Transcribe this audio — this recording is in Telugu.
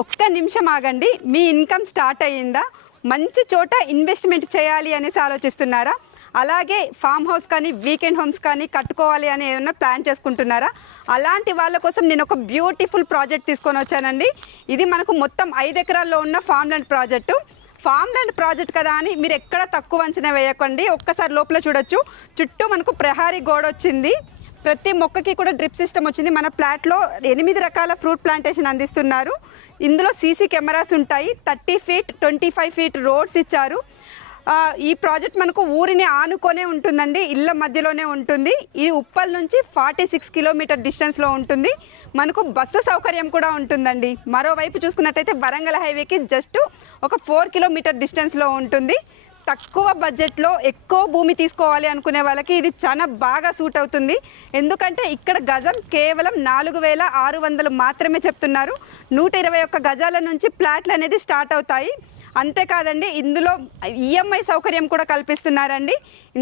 ఒక్క నిమిషం ఆగండి. మీ ఇన్కమ్ స్టార్ట్ అయ్యిందా? మంచి చోట ఇన్వెస్ట్మెంట్ చేయాలి అనేసి ఆలోచిస్తున్నారా? అలాగే ఫామ్ హౌస్ కానీ వీకెండ్ హోమ్స్ కానీ కట్టుకోవాలి అని ఏమైనా ప్లాన్ చేసుకుంటున్నారా? అలాంటి వాళ్ళ కోసం నేను ఒక బ్యూటిఫుల్ ప్రాజెక్ట్ తీసుకొని వచ్చానండి. ఇది మనకు మొత్తం 5 ఎకరాల్లో ఉన్న farm land project. Farm land project కదా అని మీరు ఎక్కడ తక్కువ అంచనా వేయకండి. ఒక్కసారి లోపల చూడొచ్చు. చుట్టూ మనకు ప్రహారీ గోడ వచ్చింది. ప్రతి మొక్కకి కూడా డ్రిప్ సిస్టమ్ వచ్చింది. మన ప్లాట్లో 8 రకాల ఫ్రూట్ ప్లాంటేషన్ అందిస్తున్నారు. ఇందులో సీసీ కెమెరాస్ ఉంటాయి. 30 ఫీట్ 25 ఫీట్ రోడ్స్ ఇచ్చారు. ఈ ప్రాజెక్ట్ మనకు ఊరిని ఆనుకొనే ఉంటుందండి. ఇళ్ళ మధ్యలోనే ఉంటుంది. ఈ ఉప్పల్ నుంచి 46 కిలోమీటర్ డిస్టెన్స్లో ఉంటుంది. మనకు బస్సు సౌకర్యం కూడా ఉంటుందండి. మరోవైపు చూసుకున్నట్టయితే వరంగల్ హైవేకి జస్ట్ ఒక 4 కిలోమీటర్ డిస్టెన్స్లో ఉంటుంది. తక్కువ బడ్జెట్లో ఎక్కువ భూమి తీసుకోవాలి అనుకునే వాళ్ళకి ఇది చాలా బాగా సూట్ అవుతుంది. ఎందుకంటే ఇక్కడ గజం కేవలం 4,600 మాత్రమే చెప్తున్నారు. 121 గజాల నుంచి ప్లాట్లు అనేది స్టార్ట్ అవుతాయి. అంతేకాదండి, ఇందులో ఈఎంఐ సౌకర్యం కూడా కల్పిస్తున్నారండి.